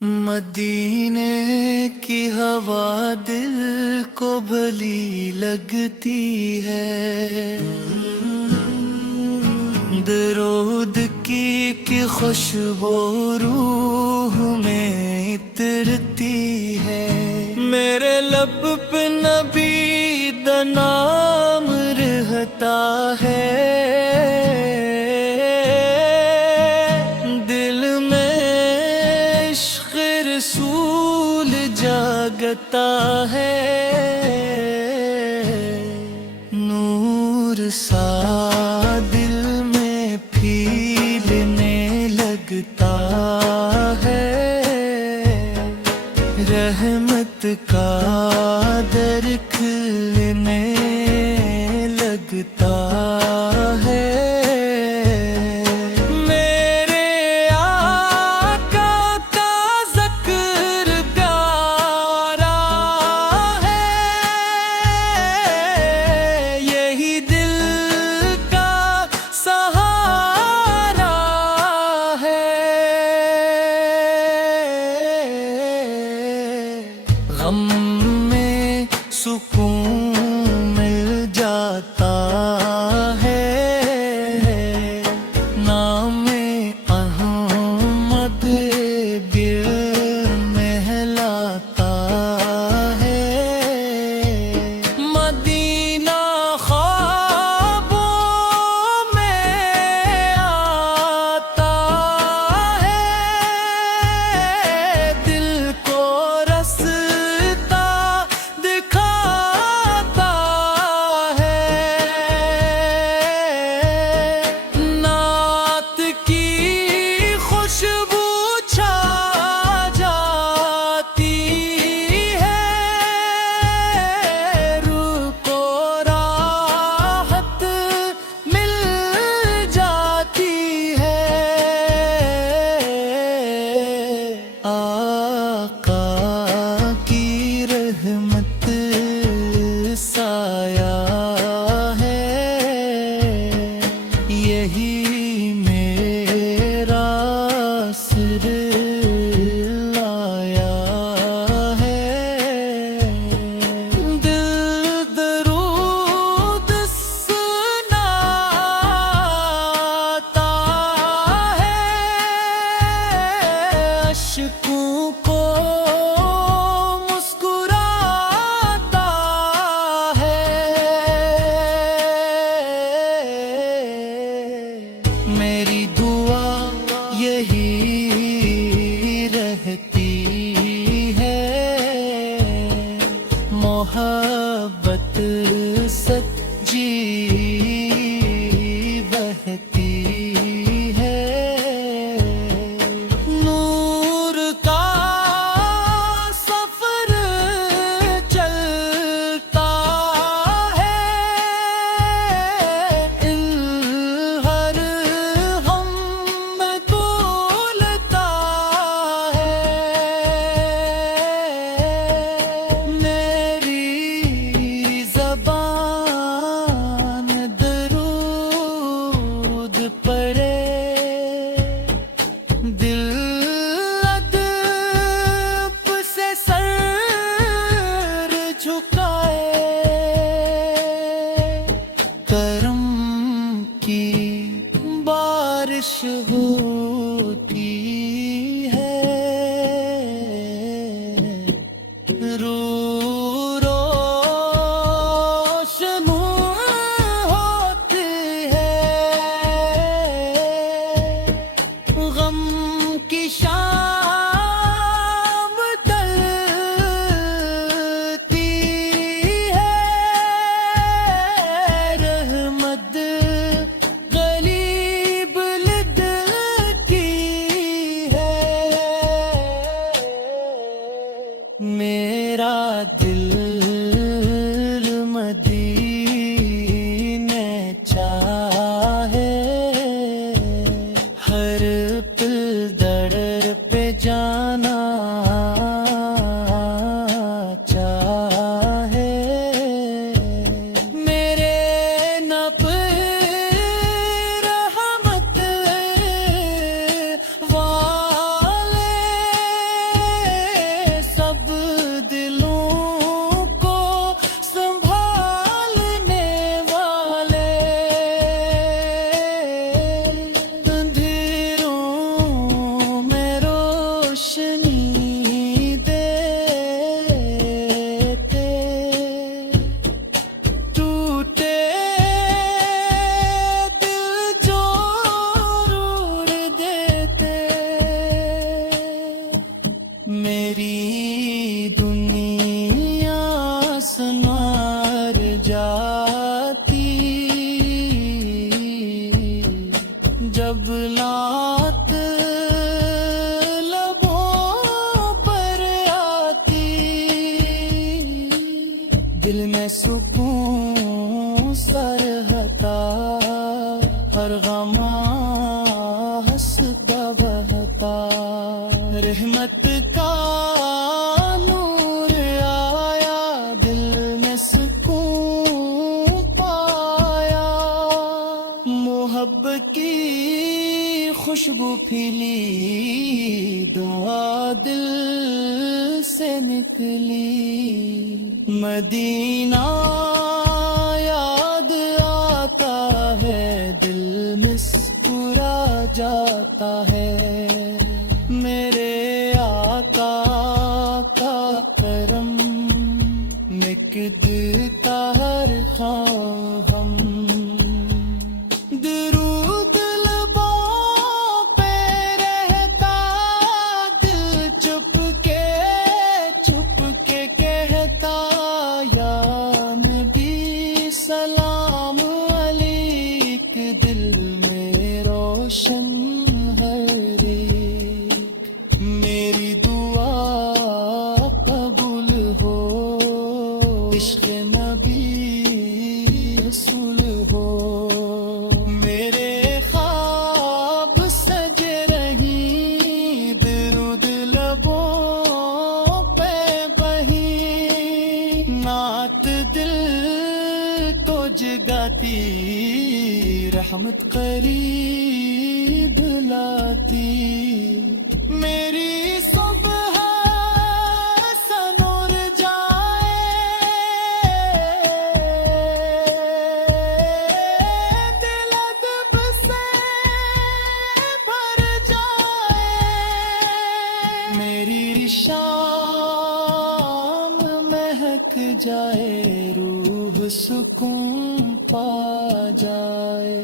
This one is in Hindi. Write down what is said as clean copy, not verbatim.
मदीने की हवा दिल को भली लगती है। दरूद की खुशबू रूह में इतरती है। मेरे लब पे नबी दा नाम रहता है। दिल में इश्क़ रसूल जागता है। नूर सा दिल में फीलने लगता है। रहमत का दर खिलने लगता है। मेरे आका का ज़िक्र प्यारा है। यही दिल का सहारा है। गम में सुकून मिल जाता है। नामे अहमद दिल महलाता है। मदीना ख्वाबों में आता है। दिल को रास्ता दिखाता है। नात की खुशबू छा जाती है। रूह को राहत मिल जाती है। आका की रहमत साया है। यही मेरा सिर लाया है। दिल दरूद सुनाता है। अश्कों को मुस्कुराता है। मेरी दुआ यही रहती है। मोहब्बत सच्ची बहती है। नूर का सफर चलता है। इन हर हम में बोलता है। मेरी ज़बान दरूद पढ़े। दिल अदब से सर झुकाए। करम की बारिश होती है। रूह रोशन होती है। गम की शाम ढलती है। रहमत गरीब लिद की है। मेरा दिल मदीने चाहे। हर पल दर पे जाना चाहे। मेरे नब रहमत वाले मेरी दुनिया संवार जाती जब लात लबों पर आती। दिल में सुकून सा रहता, हर गमा हंसता बहता। रहमत का नूर आया, दिल में सुकून पाया। मोहब्बत की खुशबू खिली, दुआ दिल से निकली। मदीना याद आता है, दिल मुस्कुरा जाता है। मेरे आका का करम मिटता हर हम। दुरूद लबों पे रहता, दिल चुप के कहता। या नबी सलाम अलैक, दिल में रोशन हर एक। मेरी दुआ कबूल हो, इश्क़ नबी रसूल हो। मेरे ख्वाब सजे रही, दुरूद लबों पे बही। नात दिल को जगाती, रहमत करीब लाती। मेरी सुबह सनूर जाए, दिल अदब से भर जाए। मेरी शाम महक जाए, रूह सुकून पा जाए।